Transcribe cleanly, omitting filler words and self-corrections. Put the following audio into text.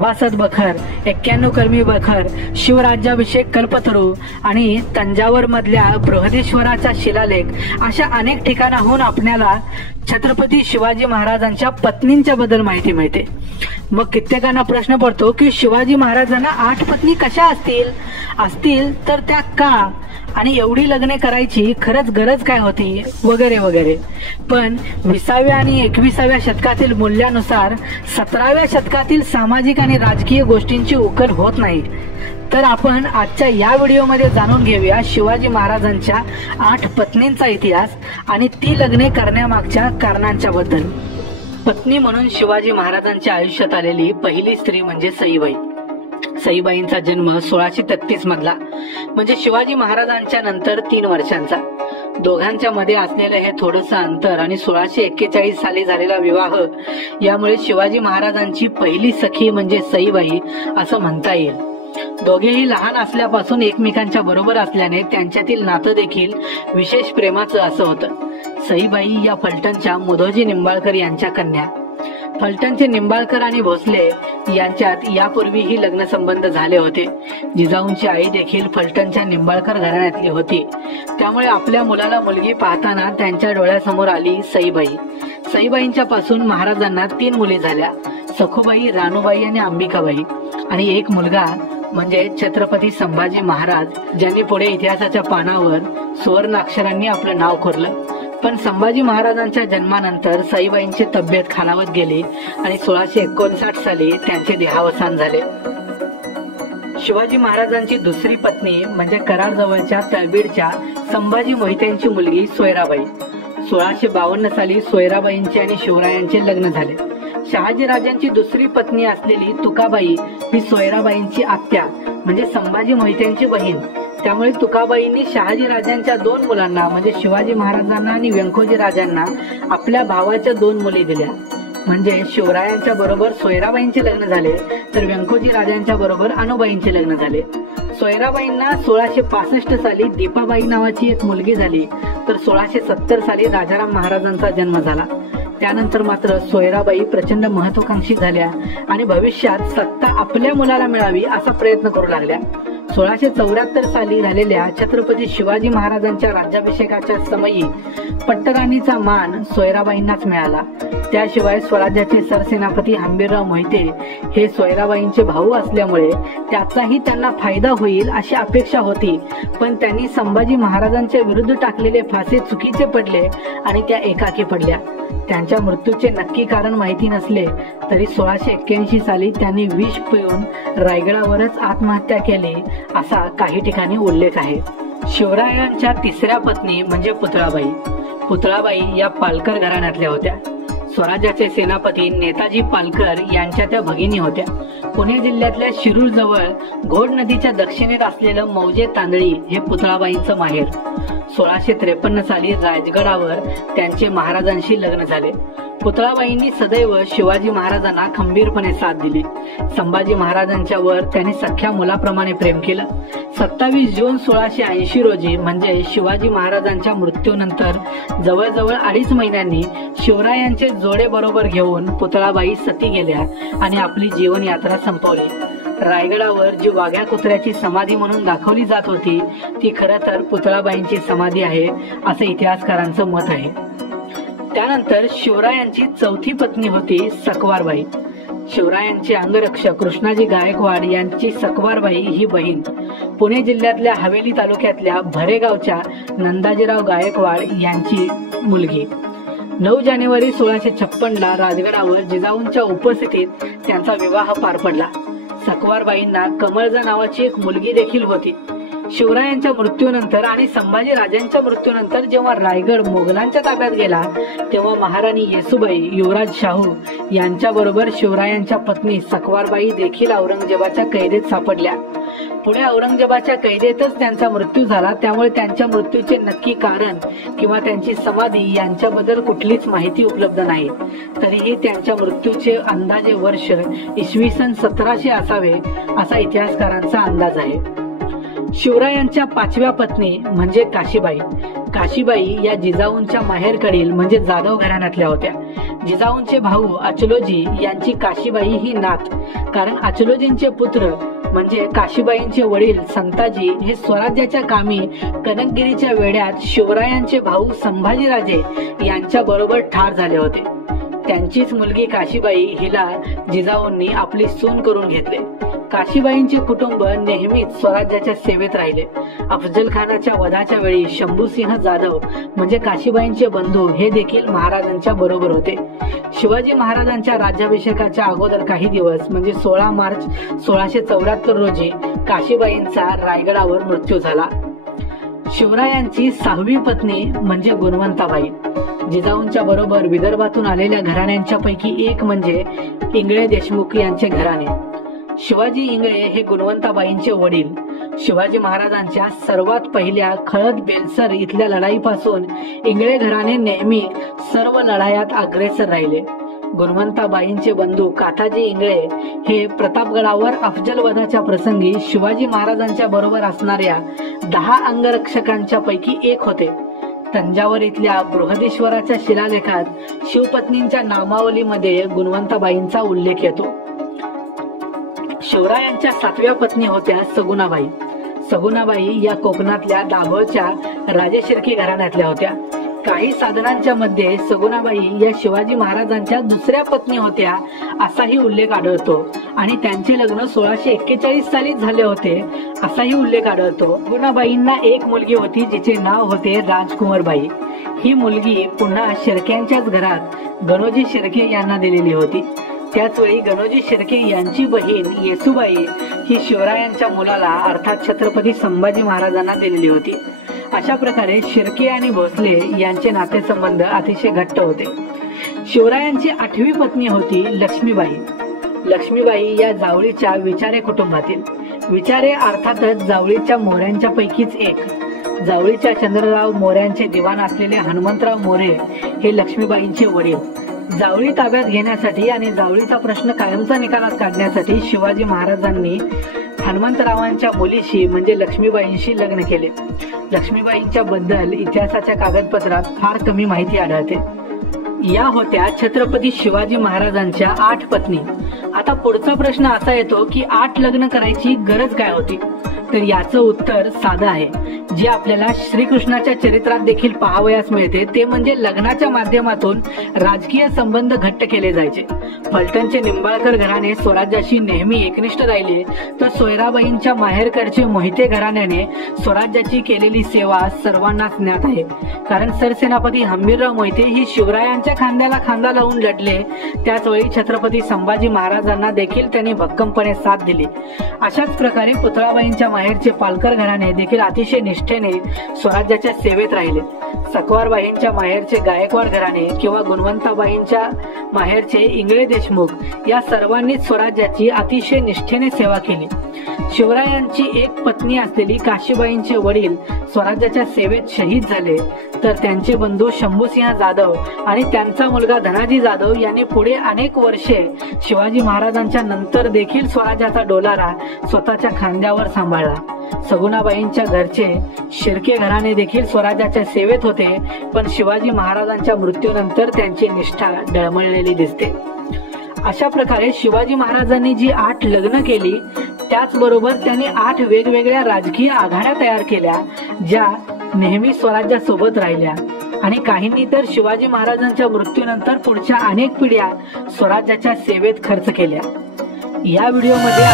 सभासद बखर, 91 कलमी बखर, शिवराज्याभिषेक कल्पतरू आणि तंजावर मधल्या बृहदेश्वराचा शिलालेख अशा अनेक ठिकाणाहून आपल्याला छत्रपती शिवाजी महाराजांच्या पत्नींच्या बद्दल माहिती मिळते। मग कित्येकांना प्रश्न पडतो की शिवाजी महाराजांना 8 पत्नी कशा असतील तर त्या का आणि एवढी लग्ने करायची खरंच गरज काय होती वगैरे वगैरे। पण 20व्या आणि 21व्या शतकातील मूल्यानुसार 17व्या शतकातील सामाजिक आणि राजकीय गोष्टींची उकल होत नाही। तर आपण आजच्या या व्हिडिओमध्ये जाणून घेऊया शिवाजी महाराजांच्या 8 पत्नींचा इतिहास आणि ती लग्ने करण्यामागच्या कारणांच्या बद्दल। पत्नी म्हणून शिवाजी महाराजांच्या आयुष्यात आलेली पहिली स्त्री म्हणजे सईबाई। सईबाईंचा जन्म 1633 मधला, म्हणजे शिवाजी महाराजांच्या नंतर 3 वर्षांचा। दोघांच्या मध्ये असलेलं हे थोडंसं अंतर आणि 1641 साली झालेला विवाह यामुळे शिवाजी महाराजांची पहिली सखी म्हणजे सईबाई असं म्हणता येईल। दोघेही लहान असल्यापासून एकमेकांच्या बरोबर असल्याने त्यांच्यातील नातं देखील विशेष प्रेमाचं असं होतं। सईबाई या फलटणच्या मुधोजी निंबाळकर यांच्या कन्या। फलटणचे निंबाळकर आणि भोसले यांच्यात यापूर्वीही लग्न संबंध झाले होते। जिजाऊंची आई देखील फलटणच्या निंबाळकर घराण्यातली होती, त्यामुळे आपल्या मुलाला मुलगी पाहताना त्यांच्या डोळ्यासमोर आली सईबाई। सईबाईंच्या पासून महाराजांना 3 मुली झाल्या, सखुबाई, रानूबाई आणि अंबिकाबाई, आणि एक मुलगा म्हणजे छत्रपती संभाजी महाराज, ज्यांनी पुढे इतिहासाच्या पानावर सुवर्ण अक्षरांनी आपलं नाव कोरलं। पण संभाजी महाराजांच्या जन्मानंतर सईबाईंची तब्येत खालावत गेली आणि 1659 साली त्यांचे देहावसान झाले। शिवाजी महाराजांची दुसरी पत्नी म्हणजे कराड जवळच्या तळबीडच्या संभाजी मोहित्यांची मुलगी सोयराबाई। 1652 साली सोयराबाईंचे आणि शिवरायांचे लग्न झाले। शहाजी राजांची दुसरी पत्नी असलेली तुकाबाई ही सोयराबाईंची आत्या म्हणजे संभाजी मोहित्यांची बहीण, त्यामुळे तुकाबाईंनी शहाजी राजांच्या 2 मुलांना म्हणजे शिवाजी महाराजांना आणि व्यंकोजी राजांना आपल्या भावाच्या 2 मुली दिल्या। म्हणजे शिवरायांच्या बरोबर सोयराबाईंचे लग्न झाले तर व्यंकोजी राजांच्या बरोबर अनुबाईंचे लग्न झाले। सोयराबाईंना 1665 साली दीपाबाई नावाची एक मुलगी झाली तर 1670 साली राजाराम महाराजांचा जन्म झाला। त्यानंतर मात्र सोयराबाई प्रचंड महत्वाकांक्षी झाल्या आणि भविष्यात सत्ता आपल्या मुलाला मिळावी असा प्रयत्न करू लागल्या। 1674 साली झालेल्या छत्रपती शिवाजी महाराजांच्या राज्याभिषेकाच्या समयी पट्टराणीचा मान सोयराबाईंनाच मिळाला। त्याशिवाय स्वराज्याचे सरसेनापती हंबीरराव मोहिते हे सोयराबाईंचे भाऊ असल्यामुळे त्याचाही त्यांना फायदा होईल अशी अपेक्षा होती, पण त्यांनी संभाजी महाराजांच्या विरुद्ध टाकलेले फासे चुकीचे पडले आणि त्या एकाकी पडल्या। त्यांच्या मृत्यूचे नक्की कारण माहिती नसले तरी 1681 साली त्यांनी विष पिऊन रायगडावरच आत्महत्या केली असा काही ठिकाणी उल्लेख आहे। शिवरायांच्या तिसऱ्या पत्नी म्हणजे पुतळाबाई। पुतळाबाई या पालकर घराण्यातल्या होत्या। स्वराज्याचे सेनापती नेताजी पालकर यांच्या त्या भगिनी होत्या। पुणे जिल्ह्यातल्या शिरूर जवळ घोड नदीच्या दक्षिणेत असलेलं मौजे तांदळी हे पुतळाबाईंचं माहेर। 1653 साली राजगडावर त्यांचे महाराजांशी लग्न झाले। पुतळाबाईंनी सदैव शिवाजी महाराजांना खंबीरपणे साथ दिली। संभाजी महाराजांच्या वर त्यांनी सख्या मुलाप्रमाणे प्रेम केलं। 27 जून 1680 रोजी म्हणजे शिवाजी महाराजांच्या मृत्यूनंतर जवळजवळ 2.5 महिन्यांनी शिवरायांचे जोडे बरोबर घेऊन पुतळाबाई सती गेल्या आणि आपली जीवन यात्रा संपवली। रायगडावर जी वाघ्या कुत्र्याची समाधी म्हणून दाखवली जात होती ती खरं तर पुतळाबाईंची समाधी आहे असं इतिहासकारांचं मत आहे। त्यानंतर शिवरायांची चौथी पत्नी होती सकवारबाई। शिवरायांचे अंगरक्षक कृष्णाजी गायकवाड यांची सकवारबाई ही बहीण पुणे जिल्ह्यातल्या हवेली तालुक्यातल्या भरेगावच्या नंदाजीराव गायकवाड यांची मुलगी। 9 जानेवारी 1656 ला राजगडावर जिजाऊंच्या उपस्थितीत त्यांचा विवाह पार पडला। सकवारबाईंना कमळजा नावाची एक मुलगी देखील होती। शिवरायांच्या मृत्यूनंतर आणि संभाजी राजांच्या मृत्यूनंतर जेव्हा रायगड मोगलांच्या ताब्यात गेला तेव्हा महाराणी येसूबाई, युवराज शाहू यांच्या बरोबर शिवरायांच्या पत्नी सकवारबाई देखील औरंगजेबाच्या कैदेत सापडल्या। पुढे औरंगजेबाच्या कैदेतच त्यांचा मृत्यू झाला, त्यामुळे त्यांच्या मृत्यूचे नक्की कारण किंवा त्यांची समाधी यांच्याबद्दल कुठलीच माहिती उपलब्ध नाही। तरीही त्यांच्या मृत्यूचे अंदाजे वर्ष इसवी सन 1700 असावे असा इतिहासकारांचा अंदाज आहे। शिवरायांच्या 5व्या पत्नी म्हणजे काशीबाई। काशीबाई या जिजाऊंच्या माहेरकडील म्हणजे जाधव घराण्यातल्या होत्या। जिजाऊंचे भाऊ अचलोजी यांची काशीबाई ही नात, कारण अचलोजींचे पुत्र म्हणजे काशीबाईंचे वडील संताजी हे स्वराज्याच्या कामी कनकगिरीच्या वेढ्यात शिवरायांचे भाऊ संभाजीराजे यांच्या बरोबर ठार झाले होते। त्यांचीच मुलगी काशीबाई हिला जिजाऊंनी आपली सून करून घेतले। काशीबाईंचे कुटुंब नेहमीच स्वराज्याच्या सेवेत राहिले। अफजल खानाच्या वधाच्या वेळी शंभूसिंह जाधव म्हणजे काशीबाईंचे बंधू हे देखील महाराजांच्या बरोबर होते। शिवाजी महाराजांच्या राज्याभिषेकाच्या अगोदर काही दिवस म्हणजे 16 मार्च 1674 रोजी काशीबाईंचा रायगडावर मृत्यू झाला। शिवरायांची 6वी पत्नी म्हणजे गुणवंताबाई। जिजाऊंच्या बरोबर विदर्भातून आलेल्या घराण्यांच्या पैकी एक म्हणजे इंगळे देशमुख यांचे घराणे। शिवाजी इंगळे हे गुणवंताबाईंचे वडील। शिवाजी महाराजांच्या सर्वात पहिल्या खळद बेलसर इथल्या लढाईपासून इंगळे घराणे नेहमी सर्व लढायात अग्रेसर राहिले। गुणवंताबाईंचे बंधू काथाजी इंगळे हे प्रतापगडावर अफजल वधाच्या प्रसंगी शिवाजी महाराजांच्या बरोबर असणाऱ्या 10 अंगरक्षकांच्या पैकी एक होते। तंजावर इथल्या बृहदेश्वराच्या शिलालेखात शिवपत्नींच्या नामावलीमध्ये गुणवंताबाईंचा उल्लेख येतो। शिवरायांच्या 7व्या पत्नी होत्या सगुणाबाई। सगुणाबाई या कोकणातल्या दाभोळच्या राजेशिर्के घराण्यातल्या होत्या। काही साधनांच्या मध्ये सगुणाबाई या शिवाजी महाराजांच्या दुसऱ्या पत्नी होत्या असाही उल्लेख आढळतो आणि त्यांचे लग्न 1641 साली झाले होते असाही उल्लेख आढळतो। सगुणाबाईंना एक मुलगी होती जिचे नाव होते राजकुमारबाई। ही मुलगी पुन्हा शिर्क्यांच्याच घरात गणोजी शिर्के यांना दिलेली होती। त्याचवेळी गणोजी शिर्के यांची बहीण येसूबाई ही शिवरायांच्या मुलाला अर्थात छत्रपती संभाजी महाराजांना दिलेली होती। अशा प्रकारे शिर्के आणि भोसले यांचे नातेसंबंध अतिशय घट्ट होते। शिवरायांची 8वी पत्नी होती लक्ष्मीबाई। लक्ष्मीबाई या जावळीच्या विचारे कुटुंबातील। विचारे अर्थातच जावळीच्या मोऱ्यांच्या पैकीच एक। जावळीच्या चंद्रराव मोऱ्यांचे दिवाण असलेले हनुमंतराव मोरे हे लक्ष्मीबाईंचे वडील। जावळी ताब्यात घेण्यासाठी आणि जावळीचा प्रश्न कायमचा निकालात काढण्यासाठी शिवाजी महाराजांनी हनुमंतरावांच्या मुलीशी म्हणजे लक्ष्मीबाईंशी लग्न केले। लक्ष्मीबाईंच्या बद्दल इतिहासाच्या कागदपत्रात फार कमी माहिती आढळते। या होत्या छत्रपती शिवाजी महाराजांच्या 8 पत्नी। आता पुढचा प्रश्न असा येतो की 8 लग्न करायची गरज काय होती? तर याचं उत्तर साधं आहे, जे आपल्याला श्रीकृष्णाच्या चरित्रात देखील पाहावयास मिळते, ते म्हणजे लग्नाच्या माध्यमातून राजकीय संबंध घट्ट केले जायचे। फलटणचे निंबाळकर घराणे स्वराज्याशी नेहमी एकनिष्ठ राहिले, तर सोयराबाईंच्या माहेरकडचे मोहिते घराण्याने स्वराज्याची केलेली सेवा सर्वांनाच ज्ञात आहे। कारण सरसेनापती हंबीरराव मोहिते ही शिवरायांच्या खांद्याला खांदा लावून लढले, त्याचवेळी छत्रपती संभाजी महाराजांना देखील त्यांनी भक्कमपणे साथ दिली। अशाच प्रकारे पुतळाबाईंच्या माहेरचे पालकर घराणे देखील अतिशय निष्ठेने स्वराज्याच्या सेवेत राहिले। सकवारबाईंच्या माहेरचे गायकवाड घराणे किंवा गुणवंताबाईंच्या माहेरचे इंगळे देशमुख या सर्वांनीच स्वराज्याची अतिशय निष्ठेने सेवा केली। शिवरायांची एक पत्नी असलेली काशीबाईंचे वडील स्वराज्याच्या सेवेत शहीद झाले, तर त्यांचे बंधू शंभूसिंह जाधव आणि त्यांचा मुलगा धनाजी जाधव यांनी पुढे अनेक वर्षे शिवाजी महाराजांच्या नंतर देखील स्वराज्याचा डोलारा स्वतःच्या खांद्यावर सांभाळला। सगुणाबाईंच्या घरचे शिर्के घराणे देखील स्वराज्याच्या सेवेत होते, पण शिवाजी महाराजांच्या मृत्यूनंतर त्यांची निष्ठा डळमळलेली दिसते। अशा प्रकारे शिवाजी महाराजांनी जी 8 लग्न केली, त्याचबरोबर त्यांनी 8 वेगवेगळ्या राजकीय आघाड्या तयार केल्या, ज्या नेहमी स्वराज्यासोबत राहिल्या आणि काहींनी तर शिवाजी महाराजांच्या मृत्यूनंतर पुढच्या अनेक पिढ्या स्वराज्याच्या सेवेत खर्च केल्या। या व्हिडिओमध्ये